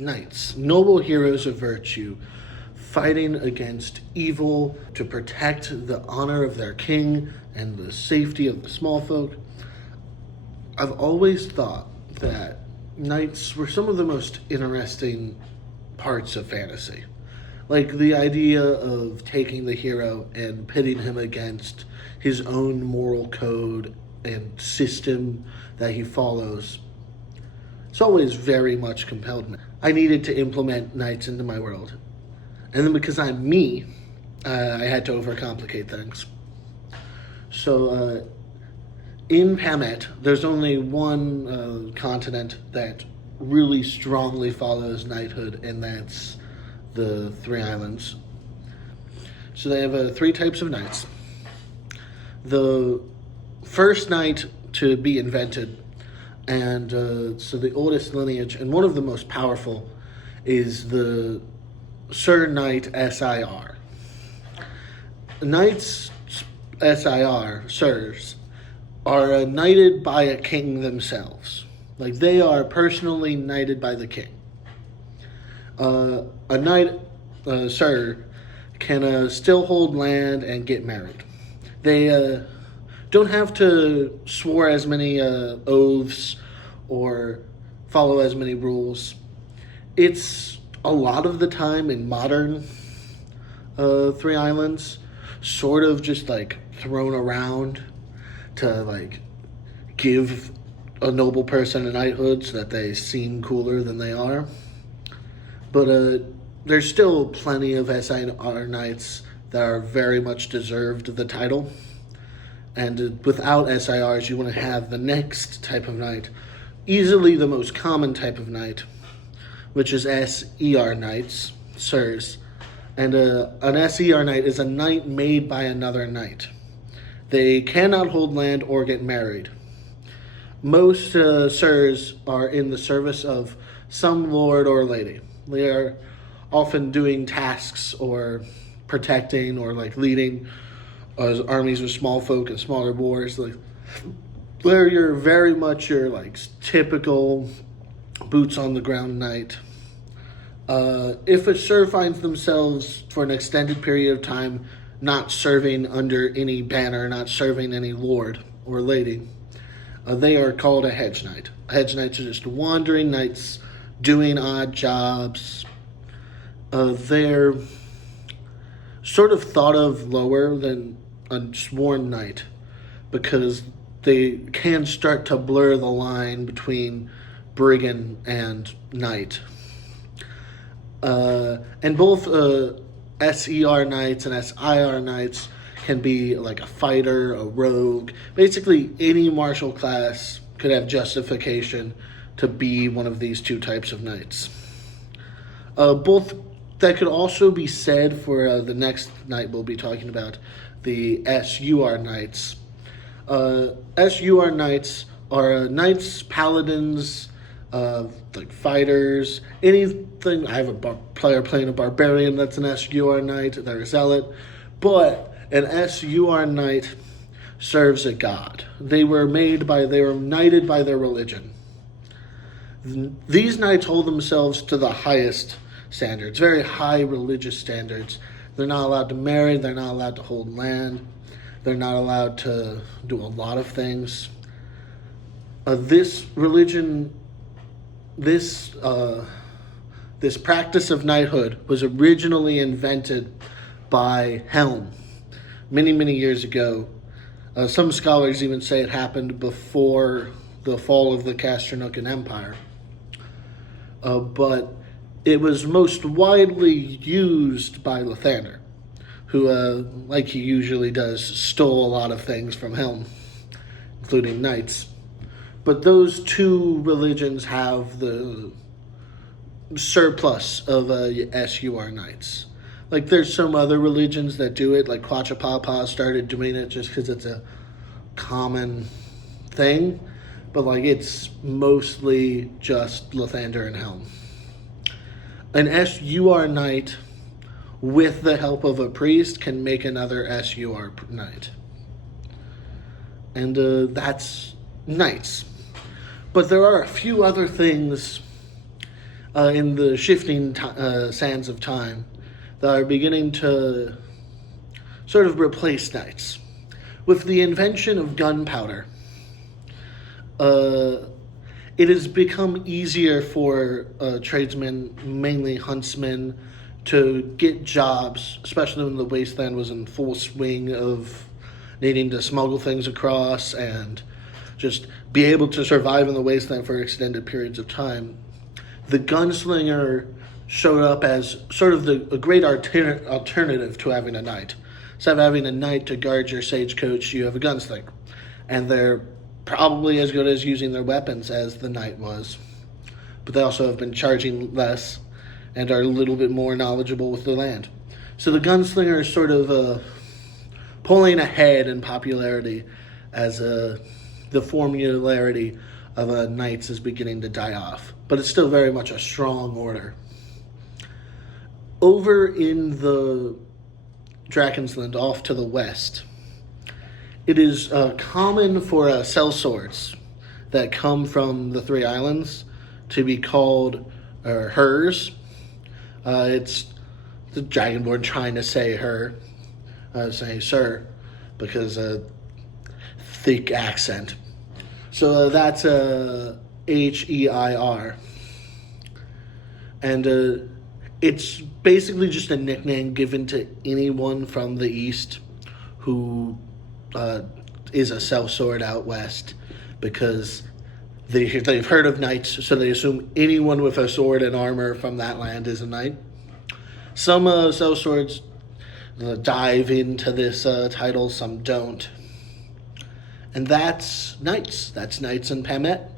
Knights, noble heroes of virtue, fighting against evil to protect the honor of their king and the safety of the small folk. I've always thought that knights were some of the most interesting parts of fantasy. Like the idea of taking the hero and pitting him against his own moral code and system that he follows. It's always very much compelled me. I needed to implement knights into my world. And then because I'm me, I had to overcomplicate things. So in Pam'Ent, there's only one continent that really strongly follows knighthood, and that's the Three Islands. So they have three types of knights. The first knight to be invented, and so the oldest lineage, and one of the most powerful, is the Sir Knight SIR. Knights SIR, sirs, are knighted by a king themselves. Like, they are personally knighted by the king. A knight, sir, can still hold land and get married. They don't have to swear as many oaths or follow as many rules. It's a lot of the time in modern Three Islands sort of just like thrown around to like give a noble person a knighthood so that they seem cooler than they are. But there's still plenty of SIR knights that are very much deserved the title. And without SIRs, you want to have the next type of knight, easily the most common type of knight, which is SER knights, sirs. And an SER knight is a knight made by another knight. They cannot hold land or get married. Most sirs are in the service of some lord or lady. They are often doing tasks or protecting or like leading armies of small folk and smaller wars. Like, where you're very much your like typical boots on the ground knight. If a sir finds themselves for an extended period of time not serving under any banner, not serving any lord or lady, they are called a hedge knight. Hedge knights are just wandering knights doing odd jobs. They're sort of thought of lower than a sworn knight because they can start to blur the line between brigand and knight. And both SER knights and SIR knights can be like a fighter, a rogue. Basically, any martial class could have justification to be one of these two types of knights. Both that could also be said for the next knight we'll be talking about, the SUR knights. SUR knights are knights, paladins, like fighters, anything. I have a player playing a barbarian that's an SUR knight, they're a zealot, but an SUR knight serves a god. They were knighted by their religion. These knights hold themselves to the highest standards, very high religious standards. They're not allowed to marry, they're not allowed to hold land, they're not allowed to do a lot of things. This religion, this practice of knighthood was originally invented by Helm many, many years ago. Some scholars even say it happened before the fall of the Castranocan Empire. But it was most widely used by Lathander, who, like he usually does, stole a lot of things from Helm, including knights. But those two religions have the surplus of SUR knights. Like, there's some other religions that do it, like Quachapapa started doing it just because it's a common thing. But, like, it's mostly just Lathander and Helm. An SUR knight, with the help of a priest, can make another SUR knight. And that's knights. But there are a few other things in the shifting sands of time that are beginning to sort of replace knights. With the invention of gunpowder, uh, it has become easier for tradesmen, mainly huntsmen, to get jobs, especially when the wasteland was in full swing of needing to smuggle things across and just be able to survive in the wasteland for extended periods of time. The gunslinger showed up as sort of a great alternative to having a knight. Instead of having a knight to guard your stagecoach, you have a gunslinger. And they're probably as good as using their weapons as the knight was. But they also have been charging less and are a little bit more knowledgeable with the land. So the gunslinger is sort of pulling ahead in popularity as the formularity of knights is beginning to die off. But it's still very much a strong order. Over in the Dragonsland off to the west, it is common for sellswords that come from the Three Islands to be called hers. It's the Dragonborn trying to say her, saying sir, because thick accent. So that's Her. And it's basically just a nickname given to anyone from the east who is a sellsword out west, because they've heard of knights, so they assume anyone with a sword and armor from that land is a knight. Some sellswords dive into this title, some don't. And that's knights. That's knights in Pam'Ent.